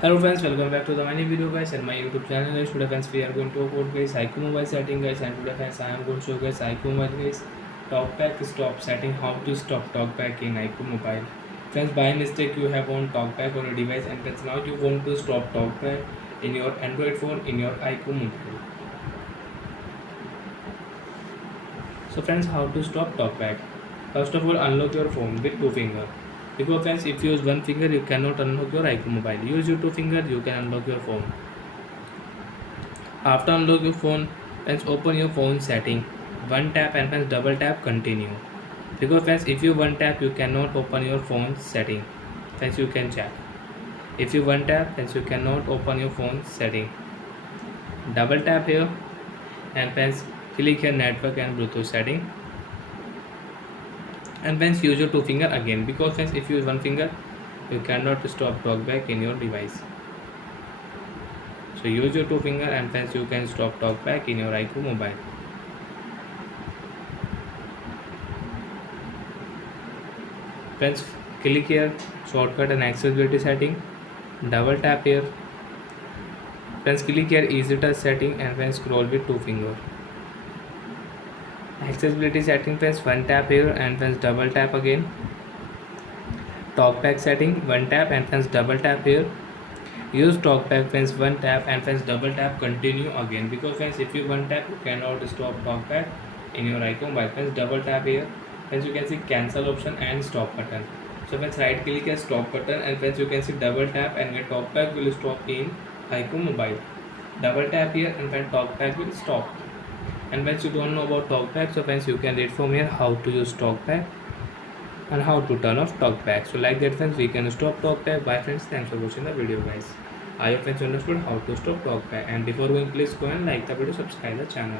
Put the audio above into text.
Hello friends, welcome back to the many video guys and my YouTube channel guys. Today friends we are going to upload guys iqoo mobile setting guys, and today friends I am going to show guys iqoo mobile guys talkback stop setting, how to stop talkback in iqoo mobile. Friends, by mistake you have on talkback on your device, and friends now you want to stop talkback in your Android phone in your iqoo mobile. So friends, how to stop talkback? First of all, unlock your phone with two finger. Because friends, if you use one finger, you cannot unlock your iqoo mobile. Use your two finger, you can unlock your phone. After unlock your phone, friends, open your phone setting. One tap and friends double tap continue. Because friends, if you one tap, you cannot open your phone setting. Friends, you can check. If you one tap, friends, you cannot open your phone setting. Double tap here and friends click here network and Bluetooth setting. And friends, use your two finger again, because friends, if you use one finger, you cannot stop talkback in your device. So use your two finger and friends you can stop talkback in your iqoo mobile. Friends, click here shortcut and accessibility setting. Double tap here. Friends, click here easy touch setting and friends scroll with two finger. Accessibility setting, friends, one tap here and friends double tap again. Talkback setting, one tap and friends double tap here. Use talkback, friends, one tap and friends double tap continue again, because friends if you one tap you cannot stop talkback in your icon. By friends double tap here, friends you can see cancel option and stop button. So friends right click here stop button and friends you can see double tap and your talkback will stop in iqoo mobile. Double tap here and friends talkback will stop. And friends you don't know about talkback, so friends you can read from here how to use talkback and how to turn off talkback. So like that friends we can stop talkback. Bye friends, thanks for watching the video guys. I hope friends understood how to stop talkback, and before going please go and like the video, subscribe the channel.